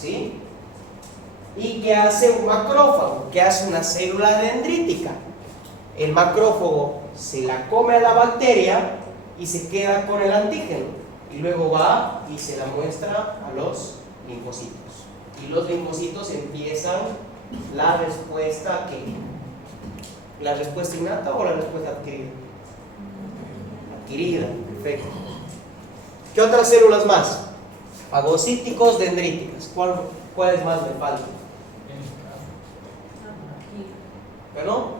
¿sí? ¿Y qué hace un macrófago? ¿Qué hace una célula dendrítica? El macrófago se la come a la bacteria y se queda con el antígeno. Y luego va y se la muestra a los linfocitos. Y los linfocitos empiezan la respuesta ¿qué? ¿La respuesta innata o la respuesta adquirida? Adquirida, perfecto. ¿Qué otras células más? Fagocíticos, dendríticas. ¿Cuáles más me faltan? ¿Perdón?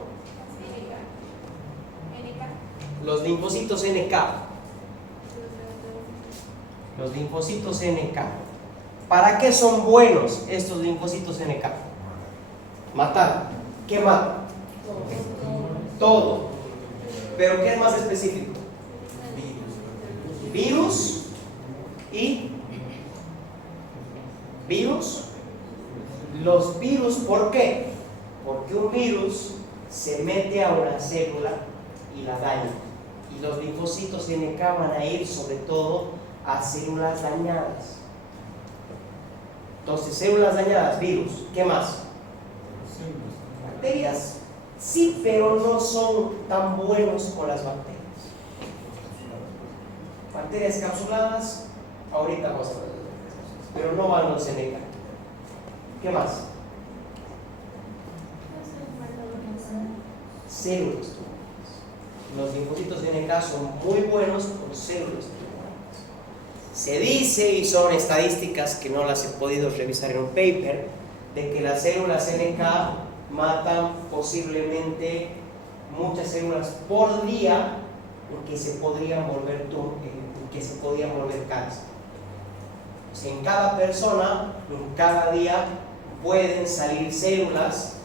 Los linfocitos NK. Los linfocitos NK. ¿Para qué son buenos estos linfocitos NK? Matar. ¿Qué mata? Todo. ¿Pero qué es más específico? Virus y virus. Los virus, ¿por qué? Porque un virus se mete a una célula y la daña. Y los linfocitos NK van a ir sobre todo a células dañadas. Entonces, células dañadas, virus, ¿qué más? Bacterias. Sí, pero no son tan buenos con las bacterias. Bacterias capsuladas, ahorita vamos a ver, pero no van los NK. ¿Qué más? Células tumorales. Los linfocitos NK son muy buenos con células tumorales. Se dice, y son estadísticas que no las he podido revisar en un paper, de que las células NK matan posiblemente muchas células por día en que se podrían volver cáncer. O sea, en cada persona, en cada día pueden salir células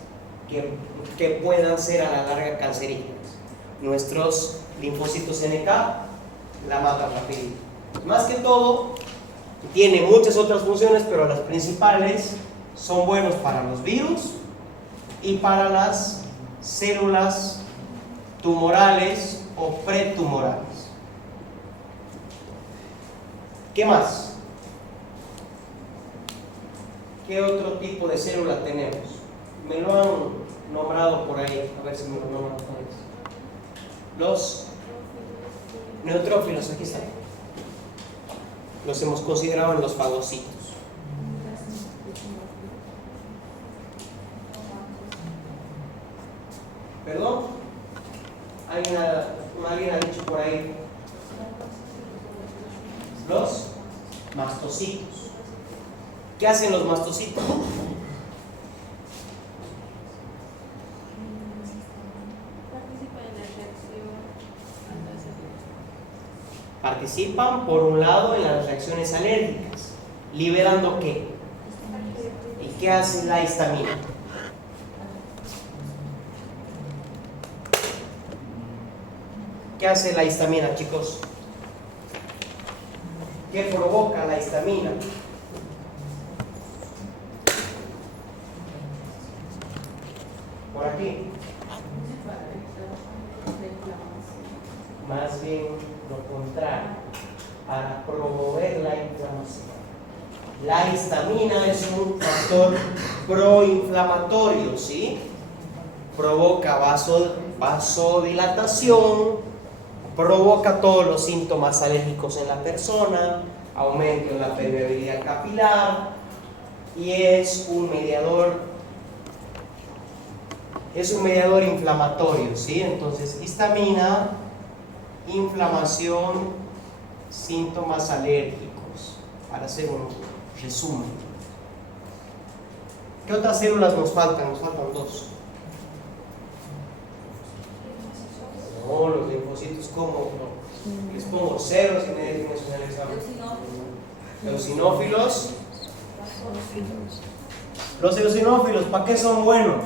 que puedan ser a la larga cancerígenas. Nuestros linfocitos NK la matan rapidito. Más que todo, tiene muchas otras funciones, pero las principales son buenos para los virus y para las células tumorales o pretumorales. ¿Qué más? ¿Qué otro tipo de célula tenemos? Me lo han nombrado por ahí, a ver si me lo nombran otra vez. Los neutrófilos, aquí están. Los hemos considerado en los fagocitos. ¿Perdón? ¿Alguien ha dicho por ahí? Los mastocitos. ¿Qué hacen los mastocitos? Participan, por un lado, en las reacciones alérgicas, liberando ¿qué? ¿Y qué hace la histamina? ¿Qué hace la histamina, chicos? ¿Qué provoca la histamina? Por aquí. Más bien lo contrario, para promover la inflamación. La histamina es un factor proinflamatorio, ¿sí? Provoca vasodilatación, provoca todos los síntomas alérgicos en la persona, aumento en la permeabilidad capilar y es un mediador inflamatorio, ¿sí? Entonces, histamina, inflamación, síntomas alérgicos, para hacer un resumen. ¿Qué otras células nos faltan? Nos faltan dos. No, los linfocitos, ¿cómo? Les pongo ceros y me dimensionalizados. Eosinófilos. Los eosinófilos, ¿para qué son buenos?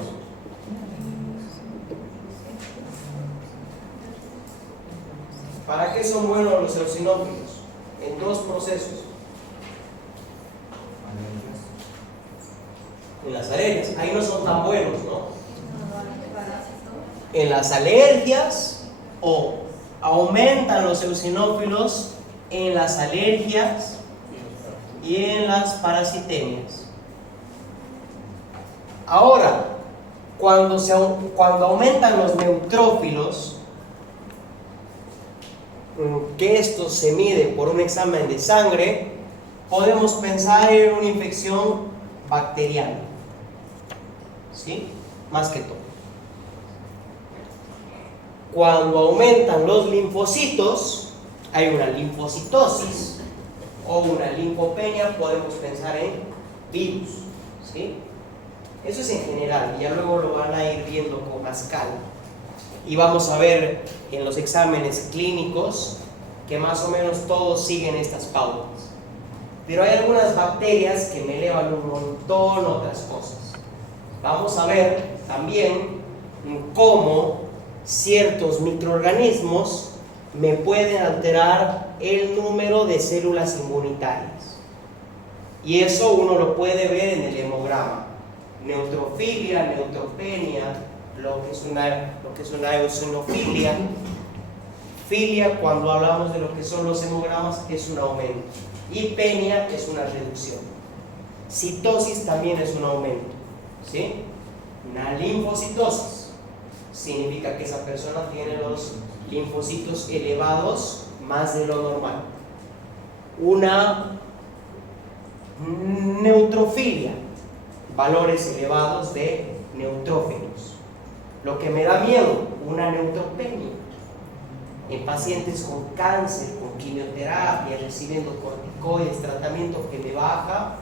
¿Para qué son buenos los eosinófilos? En dos procesos. En las alergias, ahí no son tan buenos, ¿no? En las alergias, o aumentan los eosinófilos en las alergias y en las parasitemias. Ahora, cuando aumentan los neutrófilos, que esto se mide por un examen de sangre, podemos pensar en una infección bacteriana, ¿sí? Más que todo. Cuando aumentan los linfocitos, hay una linfocitosis o una linfopenia, podemos pensar en virus, ¿sí? Eso es en general, y ya luego lo van a ir viendo con más calma. Y vamos a ver en los exámenes clínicos que más o menos todos siguen estas pautas. Pero hay algunas bacterias que me elevan un montón otras cosas. Vamos a ver también cómo ciertos microorganismos me pueden alterar el número de células inmunitarias. Y eso uno lo puede ver en el hemograma. Neutrofilia, neutropenia, lo que es una eosinofilia. Filia, cuando hablamos de lo que son los hemogramas, es un aumento. Y penia es una reducción. Citosis también es un aumento, ¿sí? Una linfocitosis significa que esa persona tiene los linfocitos elevados más de lo normal. Una neutrofilia, valores elevados de neutrófilos. Lo que me da miedo, una neutropenia. En pacientes con cáncer, con quimioterapia, recibiendo corticoides, tratamiento que me baja,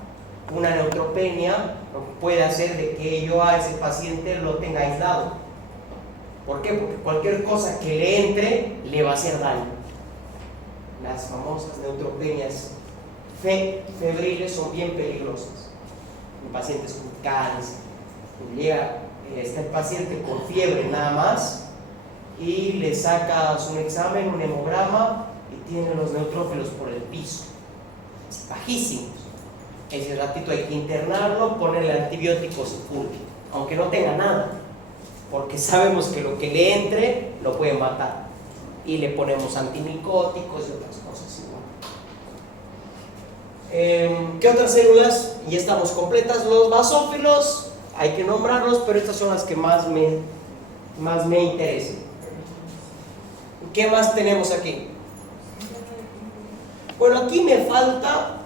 una neutropenia puede hacer de que yo a ese paciente lo tenga aislado. ¿Por qué? Porque cualquier cosa que le entre le va a hacer daño. Las famosas neutropenias febriles son bien peligrosas. En pacientes con cáncer, está el paciente con fiebre nada más y le sacas un examen, un hemograma y tiene los neutrófilos por el piso, es bajísimos. Ese ratito hay que internarlo, ponerle antibióticos y pulque, aunque no tenga nada, porque sabemos que lo que le entre lo puede matar, y le ponemos antimicóticos y otras cosas igual. ¿Qué otras células? Ya estamos completas. Los basófilos hay que nombrarlos, pero estas son las que más me interesan. ¿Qué más tenemos aquí? Bueno, aquí me falta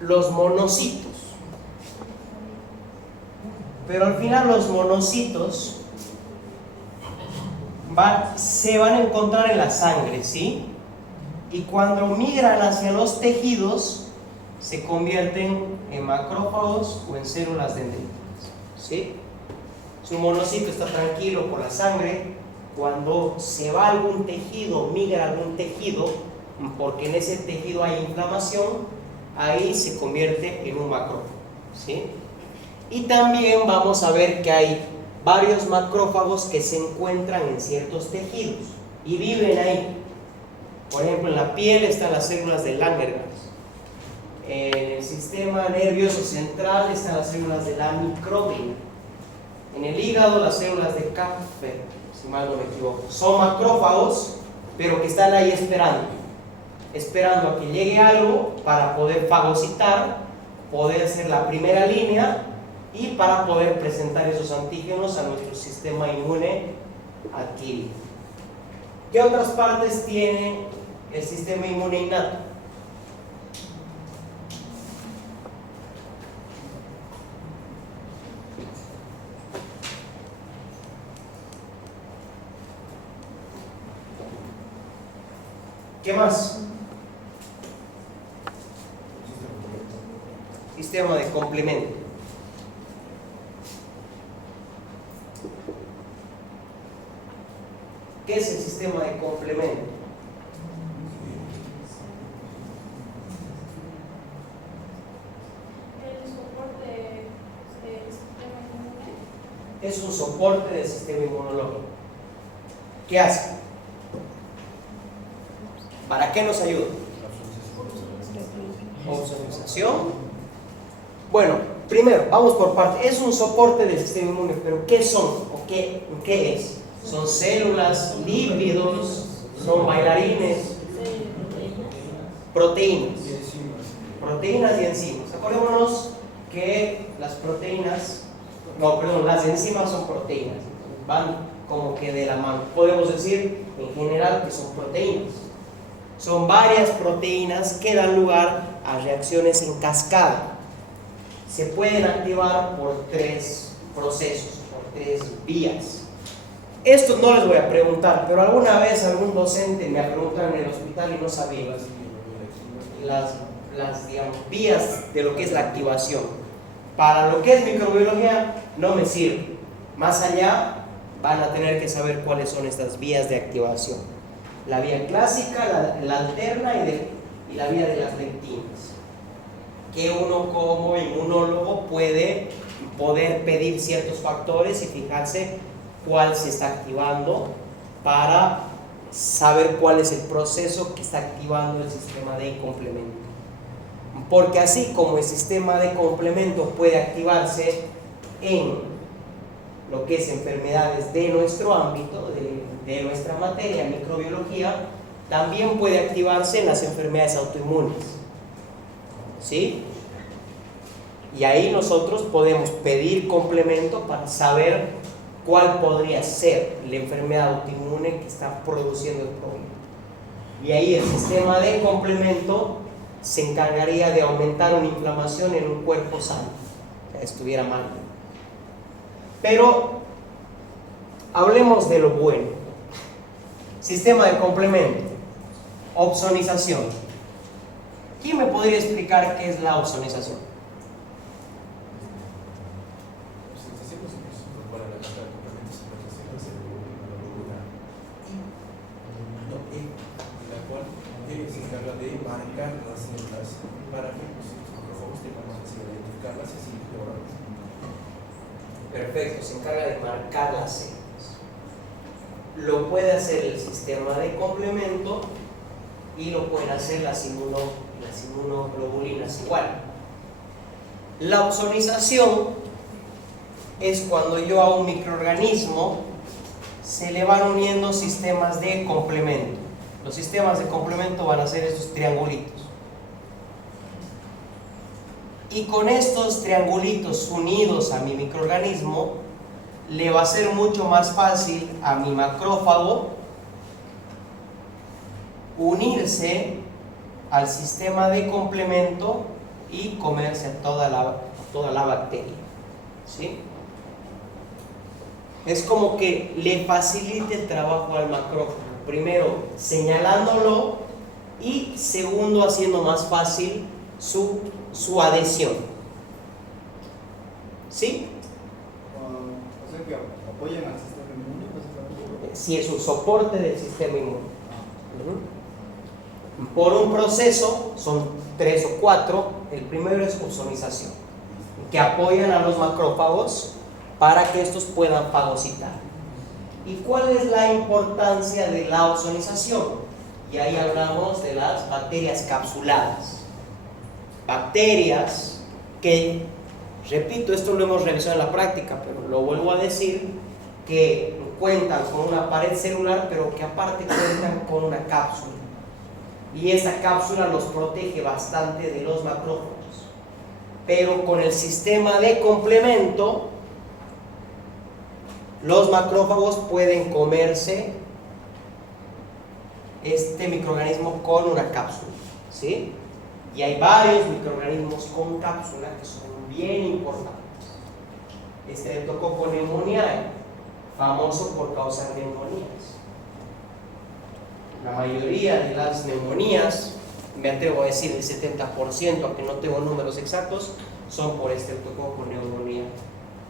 los monocitos, pero al final los monocitos se van a encontrar en la sangre, ¿sí? Y cuando migran hacia los tejidos se convierten en macrófagos o en células dendríticas, ¿sí? Si un monocito está tranquilo por la sangre, cuando se va a algún tejido, migra a algún tejido, porque en ese tejido hay inflamación, ahí se convierte en un macrófago, ¿sí? Y también vamos a ver que hay varios macrófagos que se encuentran en ciertos tejidos y viven ahí. Por ejemplo, en la piel están las células de Langerhans. En el sistema nervioso central están las células de la microglia. En el hígado las células de Kupffer, si mal no me equivoco. Son macrófagos, pero que están ahí esperando a que llegue algo para poder fagocitar, poder ser la primera línea y para poder presentar esos antígenos a nuestro sistema inmune adquirido. ¿Qué otras partes tiene el sistema inmune innato? ¿Qué más? Sistema de complemento. ¿Qué es el sistema de complemento? El soporte del sistema inmune. Es un soporte del sistema inmunológico. ¿Qué hace? ¿Para qué nos ayuda? Ozonización. Bueno, primero, vamos por partes. Es un soporte del sistema inmune, pero ¿qué son? ¿O qué es? Son células, lípidos, son bailarines, proteínas y enzimas. Acordémonos que las proteínas No, perdón, las enzimas son proteínas, van como que de la mano. Podemos decir en general que son proteínas. Son varias proteínas que dan lugar a reacciones en cascada. Se pueden activar por 3 procesos, por 3 vías. Esto no les voy a preguntar, pero alguna vez algún docente me ha preguntado en el hospital y no sabía las digamos, vías de lo que es la activación. Para lo que es microbiología no me sirve. Más allá van a tener que saber cuáles son estas vías de activación. La vía clásica, la alterna y la vía de las lectinas. Que uno como inmunólogo puede poder pedir ciertos factores y fijarse cuál se está activando para saber cuál es el proceso que está activando el sistema de complemento. Porque así como el sistema de complemento puede activarse en lo que es enfermedades de nuestro ámbito, de nuestra materia, microbiología, también puede activarse en las enfermedades autoinmunes. ¿Sí? Y ahí nosotros podemos pedir complemento para saber cuál podría ser la enfermedad autoinmune que está produciendo el problema. Y ahí el sistema de complemento se encargaría de aumentar una inflamación en un cuerpo sano, que estuviera mal. Pero hablemos de lo bueno. Sistema de complemento, opsonización. ¿Quién me podría explicar qué es la opsonización? Se encarga de marcar las células para que los macrófagos tengan más facilidad de identificarlas y así mejorarlas. Perfecto, se encarga de marcar las células. Lo puede hacer el sistema de complemento y lo pueden hacer las inmunoglobulinas igual. La opsonización es cuando yo a un microorganismo se le van uniendo sistemas de complemento. Los sistemas de complemento van a ser estos triangulitos. Y con estos triangulitos unidos a mi microorganismo, le va a ser mucho más fácil a mi macrófago unirse al sistema de complemento y comerse a toda la bacteria. ¿Sí? Es como que le facilite el trabajo al macrófago. Primero, señalándolo y segundo, haciendo más fácil su adhesión. ¿Sí? O sea que apoyan al sistema inmune, básicamente. Sí, es un soporte del sistema inmune. Por un proceso, son 3 o 4. El primero es opsonización, que apoyan a los macrófagos para que estos puedan fagocitar. ¿Y cuál es la importancia de la opsonización? Y ahí hablamos de las bacterias capsuladas. Bacterias que, repito, esto lo hemos revisado en la práctica, pero lo vuelvo a decir, que cuentan con una pared celular, pero que aparte cuentan con una cápsula. Y esta cápsula los protege bastante de los macrófagos. Pero con el sistema de complemento, los macrófagos pueden comerse este microorganismo con una cápsula, ¿sí? Y hay varios microorganismos con cápsula que son bien importantes. Streptococcus pneumoniae, famoso por causar neumonías. La mayoría de las neumonías, me atrevo a decir el 70%, aunque no tengo números exactos, son por Streptococcus pneumoniae.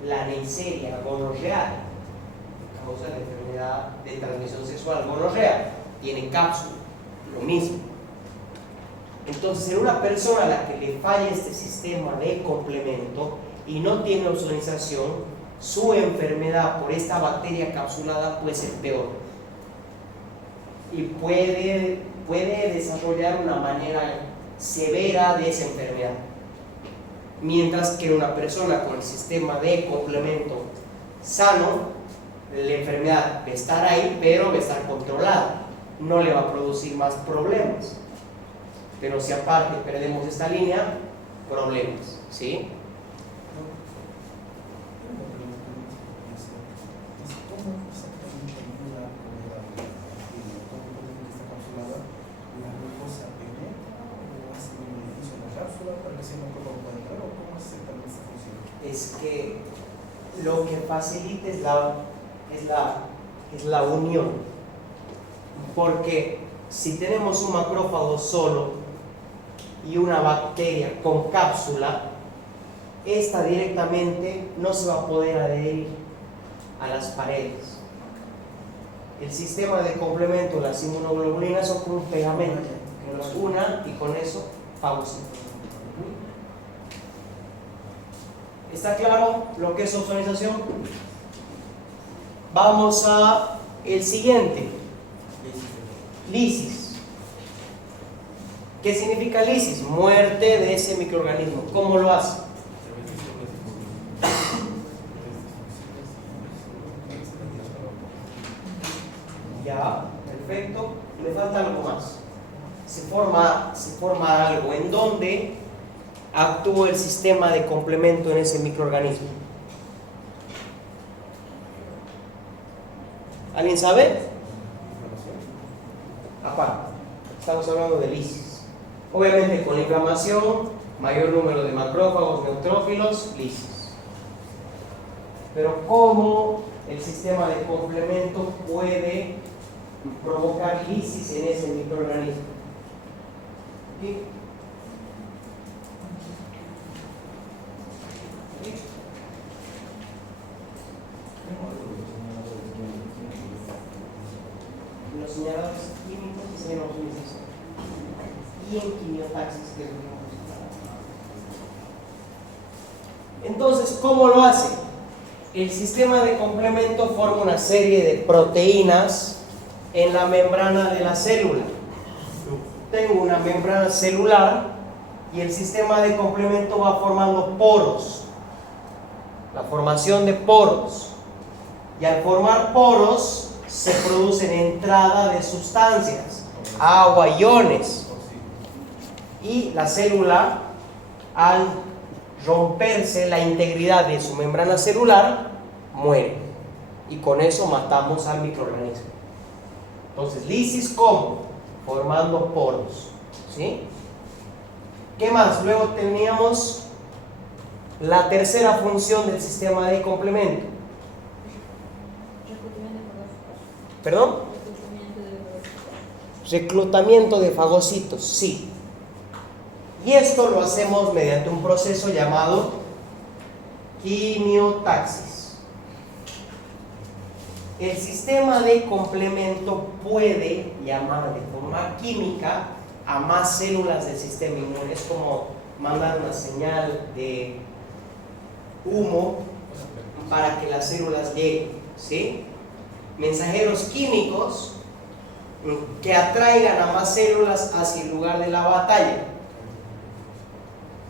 La Neisseria gonorrhoeae, causa la enfermedad de transmisión sexual gonorrea, tiene cápsula, lo mismo. Entonces, en una persona a la que le falla este sistema de complemento y no tiene opsonización, su enfermedad por esta bacteria capsulada puede ser peor y puede desarrollar una manera severa de esa enfermedad. Mientras que una persona con el sistema de complemento sano, la enfermedad va a estar ahí, pero va a estar controlada, no le va a producir más problemas. Pero si aparte perdemos esta línea, problemas, ¿sí? una pregunta es cómo exactamente ayuda a poder cómo podemos que está capsulada la glucosa penetra o hace un beneficio en la cápsula para que sea un cuerpo pueda entrar o cómo es exactamente esta función. Es que lo que facilita es la unión, porque si tenemos un macrófago solo y una bacteria con cápsula, esta directamente no se va a poder adherir a las paredes. El sistema de complemento, las inmunoglobulinas son como un pegamento que nos una y con eso fagocita. ¿Está claro lo que es ozonización? Vamos a el siguiente, lisis. ¿Qué significa lisis? Muerte de ese microorganismo. ¿Cómo lo hace? Ya, perfecto. Le falta algo más. Se forma algo en donde actúa el sistema de complemento en ese microorganismo. ¿Alguien sabe? Aparte, estamos hablando de lisis. Obviamente con la inflamación, mayor número de macrófagos, neutrófilos, lisis. Pero ¿cómo el sistema de complemento puede provocar lisis en ese microorganismo? ¿Sí? Los señaladores químicos que se llaman ozonización y en quimiotaxis, que es lo que vamos a hablar. Entonces, ¿cómo lo hace? El sistema de complemento forma una serie de proteínas en la membrana de la célula. Tengo una membrana celular y el sistema de complemento va formando poros. La formación de poros. Y al formar poros se producen entrada de sustancias, agua, iones. Y la célula, al romperse la integridad de su membrana celular, muere. Y con eso matamos al microorganismo. Entonces, lisis, ¿cómo? Formando poros. ¿Sí? ¿Qué más? Luego teníamos la tercera función del sistema de complemento. ¿Perdón? Reclutamiento de fagocitos, sí. Y esto lo hacemos mediante un proceso llamado quimiotaxis. El sistema de complemento puede llamar de forma química a más células del sistema inmune. Es como mandar una señal de humo para que las células lleguen, ¿sí? Mensajeros químicos que atraigan a más células hacia el lugar de la batalla.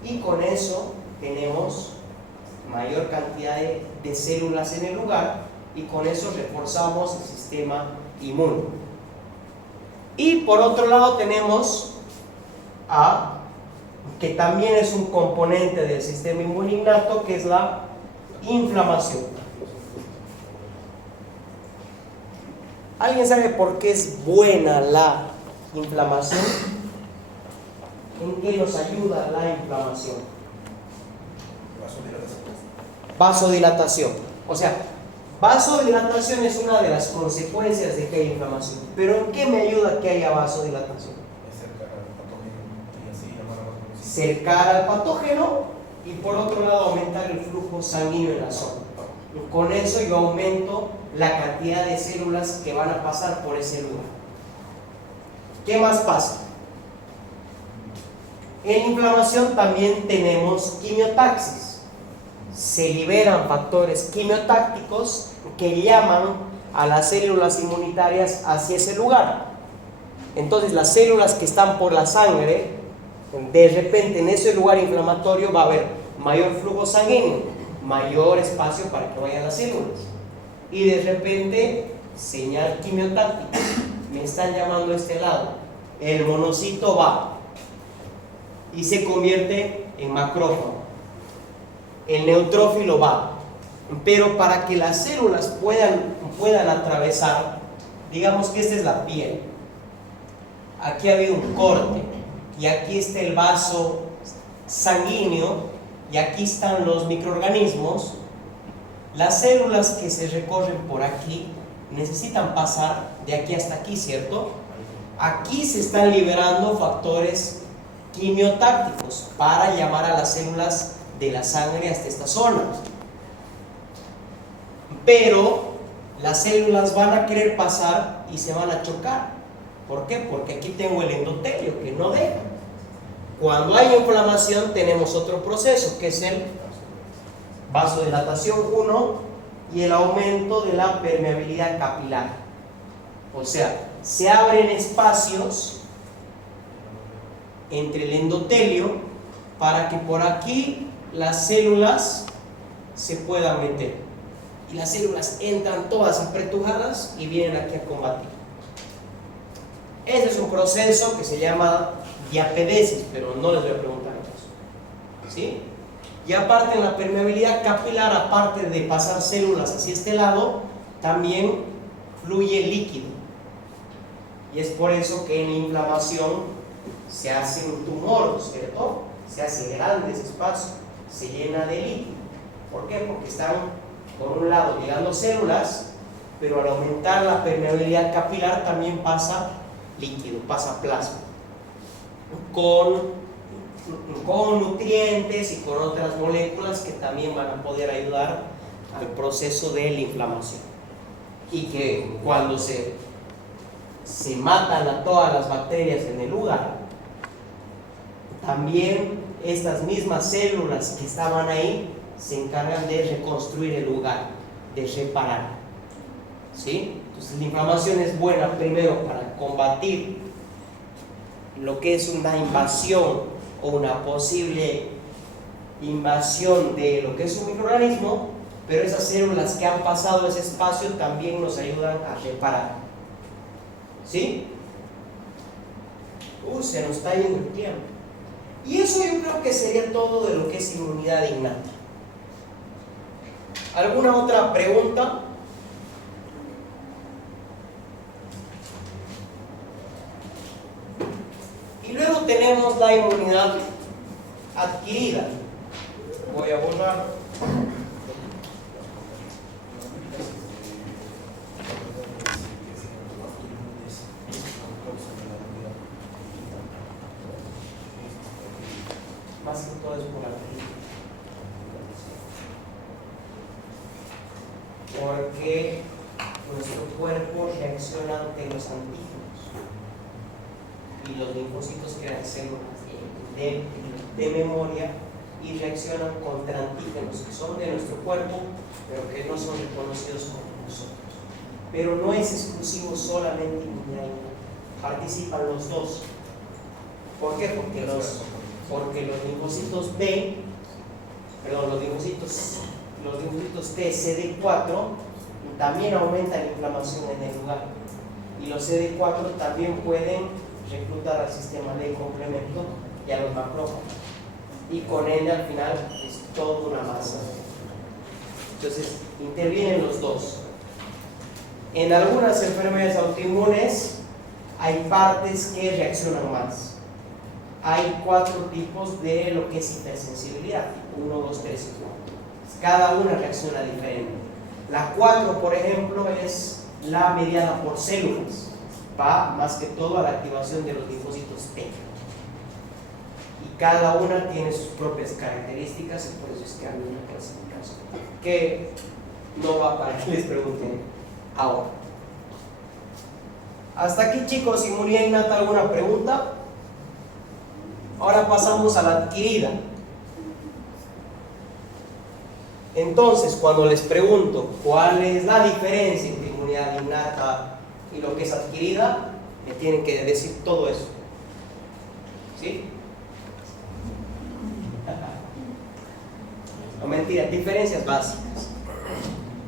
Y con eso tenemos mayor cantidad de células en el lugar y con eso reforzamos el sistema inmune. Y por otro lado tenemos que también es un componente del sistema inmune innato, que es la inflamación. ¿Alguien sabe por qué es buena la inflamación? ¿En qué nos ayuda la inflamación? Vasodilatación. O sea, vasodilatación es una de las consecuencias de que haya inflamación. Pero ¿en qué me ayuda que haya vasodilatación? Cercar al patógeno y por otro lado aumentar el flujo sanguíneo en la zona. Con eso yo aumento la cantidad de células que van a pasar por ese lugar. ¿Qué más pasa? En inflamación también tenemos quimiotaxis. Se liberan factores quimiotácticos que llaman a las células inmunitarias hacia ese lugar. Entonces las células que están por la sangre, de repente en ese lugar inflamatorio va a haber mayor flujo sanguíneo, mayor espacio para que vayan las células. Y de repente, señal quimiotáctica, me están llamando a este lado. El monocito va y se convierte en macrófago. El neutrófilo va Pero para que las células puedan atravesar, digamos que esta es la piel, aquí ha habido un corte y aquí está el vaso sanguíneo y aquí están los microorganismos. Las células que se recorren por aquí necesitan pasar de aquí hasta aquí, ¿cierto? Aquí se están liberando factores quimiotácticos para llamar a las células de la sangre hasta esta zona. Pero las células van a querer pasar y se van a chocar. ¿Por qué? Porque aquí tengo el endotelio que no deja. Cuando hay inflamación tenemos otro proceso que es el vasodilatación 1 y el aumento de la permeabilidad capilar. O sea, se abren espacios entre el endotelio para que por aquí las células se puedan meter. Y las células entran todas apretujadas y vienen aquí a combatir. Ese es un proceso que se llama diapedesis, pero no les voy a preguntar eso. ¿Sí? Y aparte en la permeabilidad capilar, aparte de pasar células hacia este lado, también fluye líquido. Y es por eso que en la inflamación se hace un tumor, ¿cierto? Se hace grande ese espacio, se llena de líquido. ¿Por qué? Porque están, por un lado, llegando células, pero al aumentar la permeabilidad capilar también pasa líquido, pasa plasma. Con nutrientes y con otras moléculas que también van a poder ayudar al proceso de la inflamación. Y que cuando se matan a todas las bacterias en el lugar, también estas mismas células que estaban ahí se encargan de reconstruir el lugar, de reparar. ¿Sí? Entonces la inflamación es buena primero para combatir lo que es una invasión o una posible invasión de lo que es un microorganismo, pero esas células que han pasado ese espacio también nos ayudan a reparar. ¿Sí? Se nos está yendo el tiempo. Y eso yo creo que sería todo de lo que es inmunidad innata. ¿Alguna otra pregunta? Y luego tenemos la inmunidad adquirida. Voy a borrar. Más que todo es por la porque nuestro cuerpo reacciona ante los antígenos. Y los linfocitos crean células de memoria y reaccionan contra antígenos que son de nuestro cuerpo, pero que no son reconocidos por nosotros. Pero no es exclusivo solamente inmunidad innata, participan los dos. ¿Por qué? Porque los linfocitos B, perdón, los linfocitos T, CD4 también aumentan la inflamación en el lugar. Y los CD4 también pueden reclutar al sistema de complemento y a los macrófagos. Y con ella al final es toda una masa. Entonces, intervienen los dos. En algunas enfermedades autoinmunes hay partes que reaccionan más. Hay 4 tipos de lo que es hipersensibilidad: 1, 2, 3 y 4. Cada una reacciona diferente. La 4, por ejemplo, es la mediada por células. Va más que todo a la activación de los linfocitos T. Y cada una tiene sus propias características y por eso es que hay una clasificación que no va para que les pregunten ahora. Hasta aquí, chicos, inmunidad innata, ¿alguna pregunta? Ahora pasamos a la adquirida. Entonces, cuando les pregunto cuál es la diferencia entre inmunidad innata y lo que es adquirida, me tienen que decir todo eso. ¿Sí? No, mentira, diferencias básicas.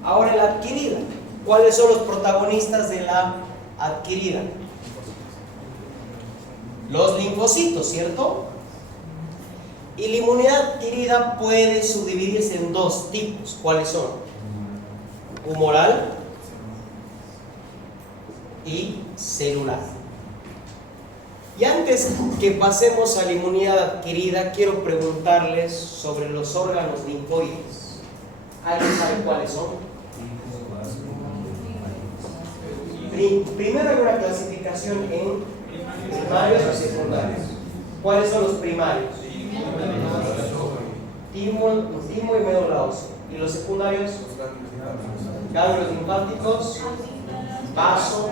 Ahora, la adquirida. ¿Cuáles son los protagonistas de la adquirida? Los linfocitos, ¿cierto? Y la inmunidad adquirida puede subdividirse en 2 tipos. ¿Cuáles son? humoral y celular. Y antes que pasemos a la inmunidad adquirida, quiero preguntarles sobre los órganos linfoides. ¿Alguien sabe cuáles son? Primero hay una clasificación en primarios y secundarios. ¿Cuáles son los primarios? Timo y médula ósea. ¿Y los secundarios? Ganglios linfáticos, vaso,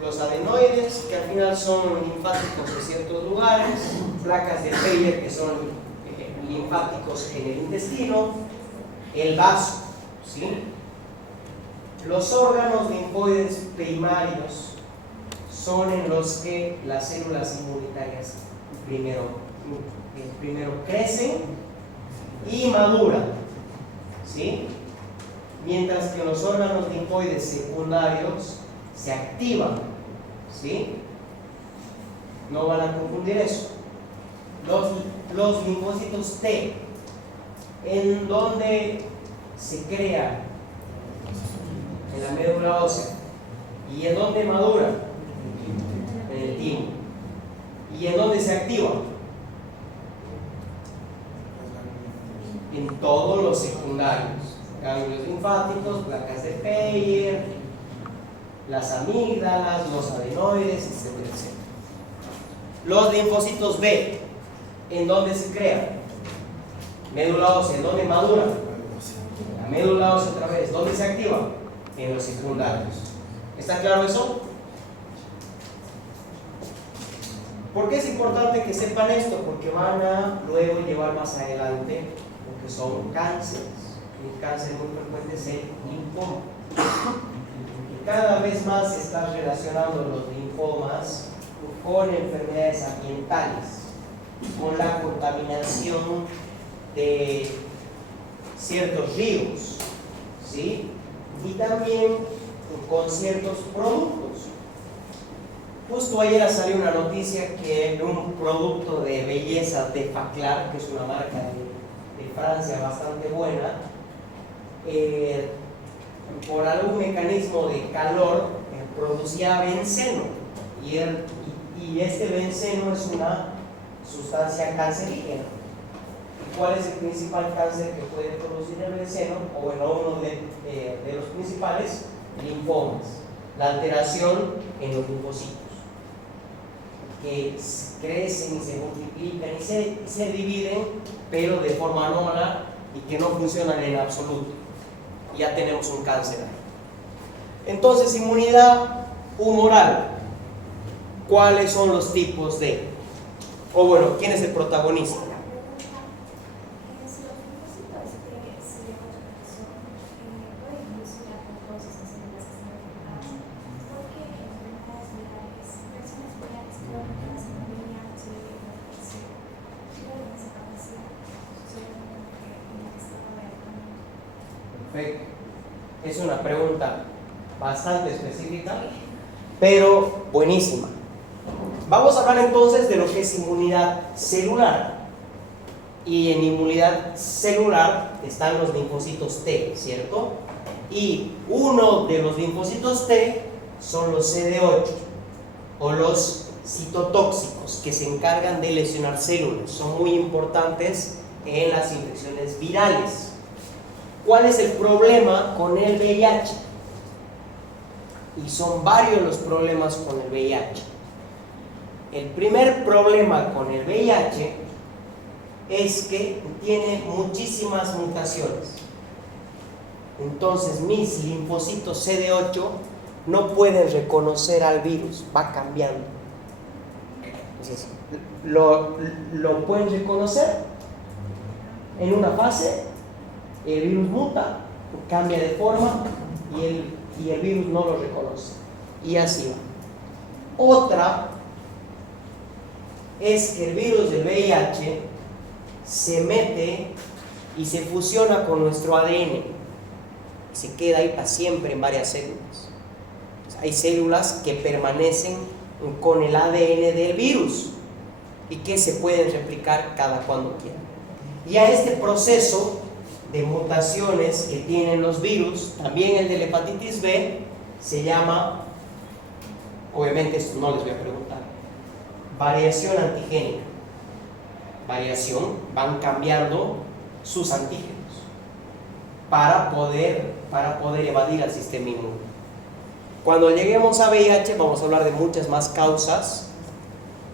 los adenoides, que al final son linfáticos en ciertos lugares, placas de Peyer, que son linfáticos en el intestino, el vaso, ¿sí? Los órganos linfoides primarios son en los que las células inmunitarias primero crecen y maduran, ¿sí? Mientras que los órganos linfoides secundarios se activan, ¿sí? No van a confundir eso. Los linfocitos T, ¿en dónde se crean? En la médula ósea. ¿Y en dónde maduran? En el timo. ¿Y en dónde se activan? En todos los secundarios. Ganglios linfáticos, placas de Peyer, las amígdalas, los adenoides, etcétera, etcétera. Los linfocitos B, ¿en dónde se crean? Médula ósea. ¿En dónde maduran? La médula ósea otra vez. ¿Dónde se activan? En los secundarios. ¿Está claro eso? ¿Por qué es importante que sepan esto? Porque van a luego llevar más adelante lo que son cánceres. El cáncer muy frecuente es el linfoma. Y cada vez más se están relacionando los linfomas con enfermedades ambientales, con la contaminación de ciertos ríos, ¿sí? Y también con ciertos productos. Justo ayer salió una noticia que un producto de belleza de Faclar, que es una marca de Francia bastante buena, por algún mecanismo de calor producía benceno, y este benceno es una sustancia cancerígena. ¿Cuál es el principal cáncer que puede producir el benceno? O bueno, uno de los principales, linfomas. La alteración en los linfocitos, que crecen y se multiplican y se dividen, pero de forma anómala y que no funcionan en absoluto. Ya tenemos un cáncer ahí. Entonces, inmunidad humoral. ¿Cuáles son los tipos de? O bueno, ¿quién es el protagonista? Perfecto. Es una pregunta bastante específica, pero buenísima. Vamos a hablar entonces de lo que es inmunidad celular. Y en inmunidad celular están los linfocitos T, ¿cierto? Y uno de los linfocitos T son los CD8 o los citotóxicos, que se encargan de lesionar células. Son muy importantes en las infecciones virales. ¿Cuál es el problema con el VIH? Y son varios los problemas con el VIH. El primer problema con el VIH es que tiene muchísimas mutaciones. Entonces mis linfocitos CD8 no pueden reconocer al virus, va cambiando. Entonces, lo pueden reconocer en una fase, el virus muta, cambia de forma y el virus no lo reconoce. Y así va. Otra es que el virus del VIH se mete y se fusiona con nuestro ADN. Se queda ahí para siempre en varias células. Hay células que permanecen con el ADN del virus y que se pueden replicar cada cuando quieran. Y a este proceso de mutaciones que tienen los virus, también el de la hepatitis B, se llama, obviamente esto no les voy a preguntar, variación antigénica. Variación, van cambiando sus antígenos para poder evadir al sistema inmune. Cuando lleguemos a VIH vamos a hablar de muchas más causas,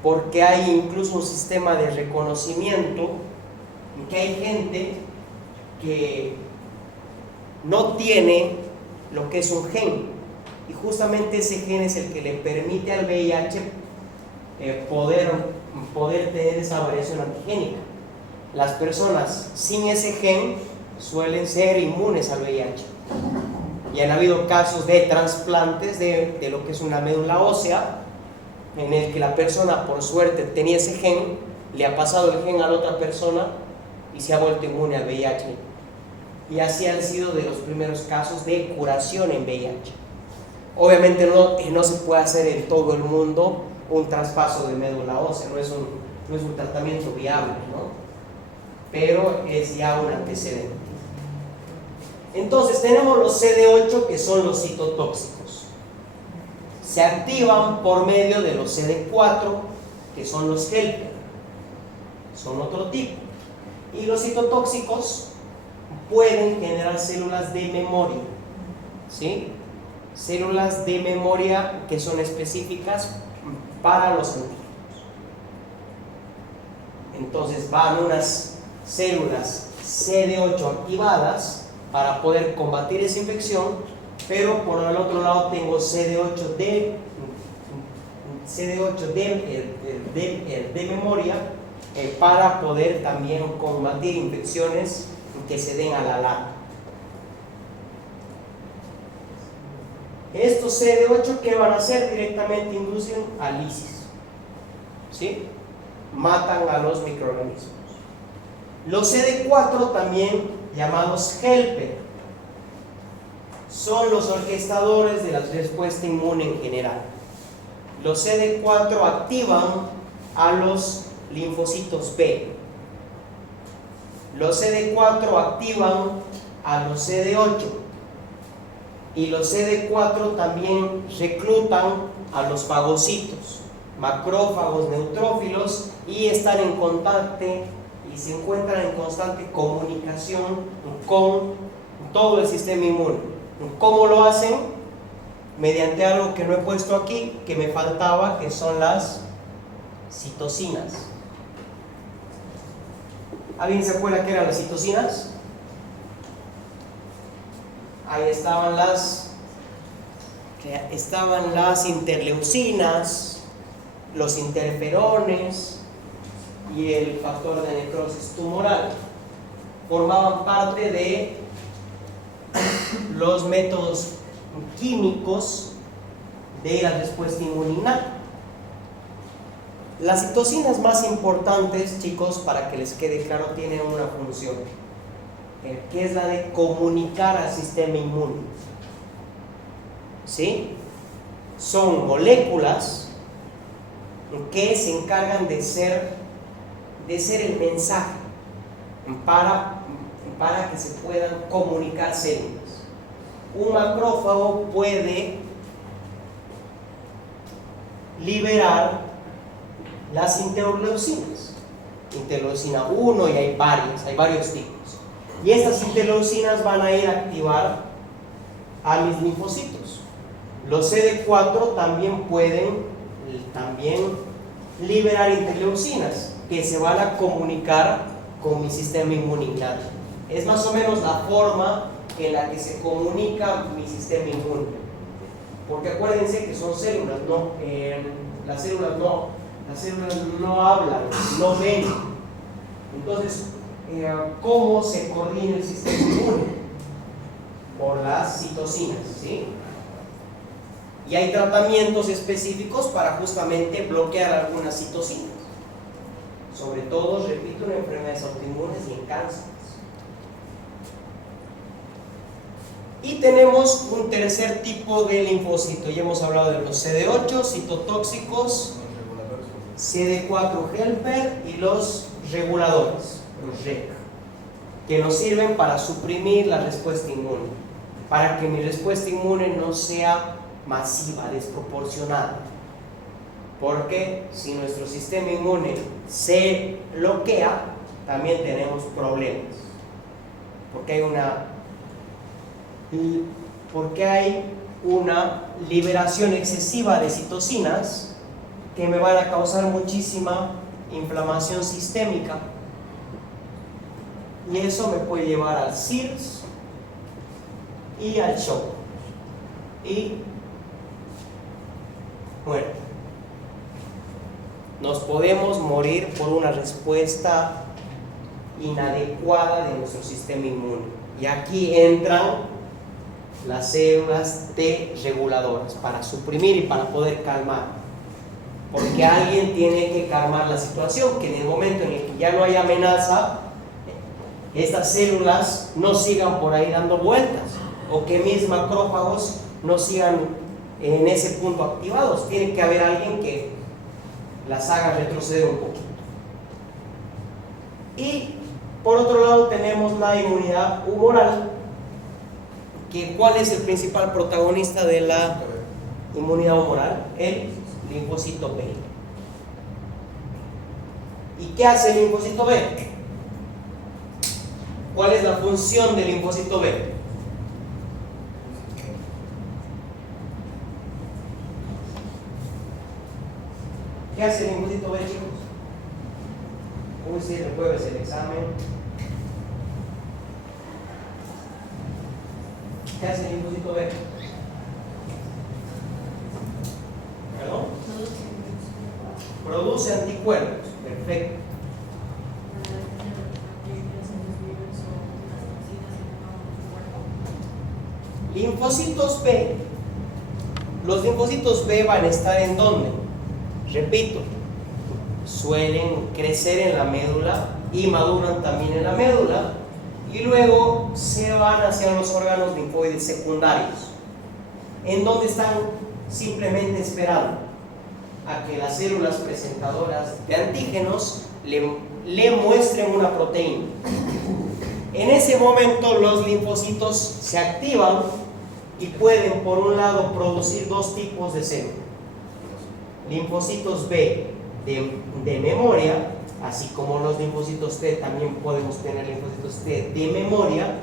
porque hay incluso un sistema de reconocimiento en que hay gente que no tiene lo que es un gen, y justamente ese gen es el que le permite al VIH poder tener esa variación antigénica. Las personas sin ese gen suelen ser inmunes al VIH, y han habido casos de trasplantes de lo que es una médula ósea, en el que la persona por suerte tenía ese gen, le ha pasado el gen a la otra persona y se ha vuelto inmune al VIH, y así han sido de los primeros casos de curación en VIH. Obviamente no se puede hacer en todo el mundo un traspaso de médula ósea, no es un tratamiento viable, ¿no? Pero es ya un antecedente. Entonces tenemos los CD8, que son los citotóxicos. Se activan por medio de los CD4, que son los helper, son otro tipo. Y los citotóxicos pueden generar células de memoria, ¿sí? Células de memoria que son específicas para los antígenos. Entonces van unas células CD8 activadas para poder combatir esa infección, pero por el otro lado tengo CD8 de memoria para poder también combatir infecciones que se den a la larga. Estos CD8, ¿qué van a hacer? Directamente inducen a lisis, ¿sí? Matan a los microorganismos. Los CD4, también llamados helper, son los orquestadores de la respuesta inmune en general. Los CD4 activan a los linfocitos B. Los CD4 activan a los CD8. Y los CD4 también reclutan a los fagocitos, macrófagos, neutrófilos, y están en contacto y se encuentran en constante comunicación con todo el sistema inmune. ¿Cómo lo hacen? Mediante algo que no he puesto aquí, que me faltaba, que son las citocinas. ¿Alguien se acuerda qué eran las citocinas? Ahí estaban las interleucinas, los interferones y el factor de necrosis tumoral. Formaban parte de los métodos químicos de la respuesta inmune innata. Las citocinas más importantes, chicos, para que les quede claro, tienen una función, que es la de comunicar al sistema inmune, ¿sí? Son moléculas que se encargan de ser el mensaje para que se puedan comunicar células. Un macrófago puede liberar las interleucinas, interleucina 1, y hay varios tipos. Y estas interleucinas van a ir a activar a mis linfocitos. Los CD4 también pueden liberar interleucinas que se van a comunicar con mi sistema inmune innato. Es más o menos la forma en la que se comunica mi sistema inmune. Porque acuérdense que son células, las células no hablan, no ven. Entonces, ¿cómo se coordina el sistema inmune? Por las citocinas, ¿sí? Y hay tratamientos específicos para justamente bloquear algunas citocinas, sobre todo, repito, en enfermedades autoinmunes y en cánceres. Y tenemos un tercer tipo de linfocito. Ya hemos hablado de los CD8, citotóxicos, CD4 helper y los reguladores, los REC. que nos sirven para suprimir la respuesta inmune, para que mi respuesta inmune no sea masiva, desproporcionada. Porque si nuestro sistema inmune se bloquea, también tenemos problemas. Porque hay una liberación excesiva de citocinas que me van a causar muchísima inflamación sistémica. Y eso me puede llevar al CIRS y al shock. Y bueno, nos podemos morir por una respuesta inadecuada de nuestro sistema inmune. Y aquí entran las células T reguladoras para suprimir y para poder calmar. Porque alguien tiene que calmar la situación, que en el momento en el que ya no hay amenaza, estas células no sigan por ahí dando vueltas, o que mis macrófagos no sigan en ese punto activados. Tiene que haber alguien que las haga retroceder un poco. Y por otro lado tenemos la inmunidad humoral, que ¿cuál es el principal protagonista de la inmunidad humoral? El linfocito B. ¿Y qué hace el linfocito B? ¿Cuál es la función del linfocito B? ¿Qué hace el linfocito B, chicos? Uy, sí, el jueves el examen. ¿Qué hace el linfocito B? ¿Perdón? Produce anticuerpos. Perfecto. Linfocitos B. Los linfocitos B van a estar ¿en dónde? Repito, suelen crecer en la médula y maduran también en la médula y luego se van hacia los órganos linfoides secundarios, en donde están simplemente esperando a que las células presentadoras de antígenos le muestren una proteína. En ese momento los linfocitos se activan y pueden, por un lado, producir dos tipos de células: linfocitos B de memoria, así como los linfocitos T, también podemos tener linfocitos T de memoria.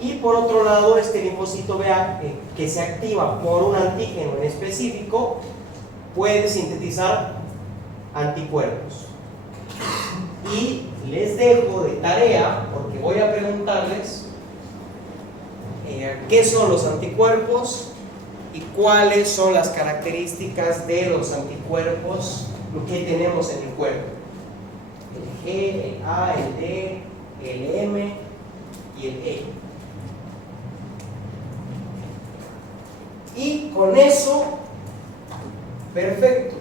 Y por otro lado, este linfocito B que se activa por un antígeno en específico puede sintetizar anticuerpos. Y les dejo de tarea, porque voy a preguntarles qué son los anticuerpos y cuáles son las características de los anticuerpos que tenemos en el cuerpo: el G, el A, el D, el M y el E. Y con eso, perfecto.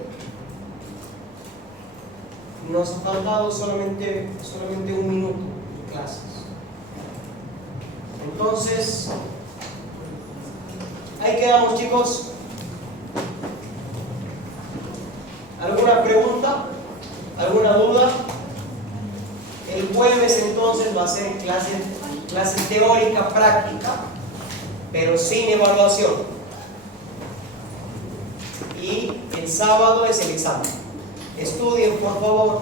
Nos ha faltado solamente un minuto de clases. Entonces, ahí quedamos, chicos. ¿Alguna pregunta? ¿Alguna duda? El jueves entonces va a ser clase teórica práctica, pero sin evaluación. Y el sábado es el examen. Estudien, por favor.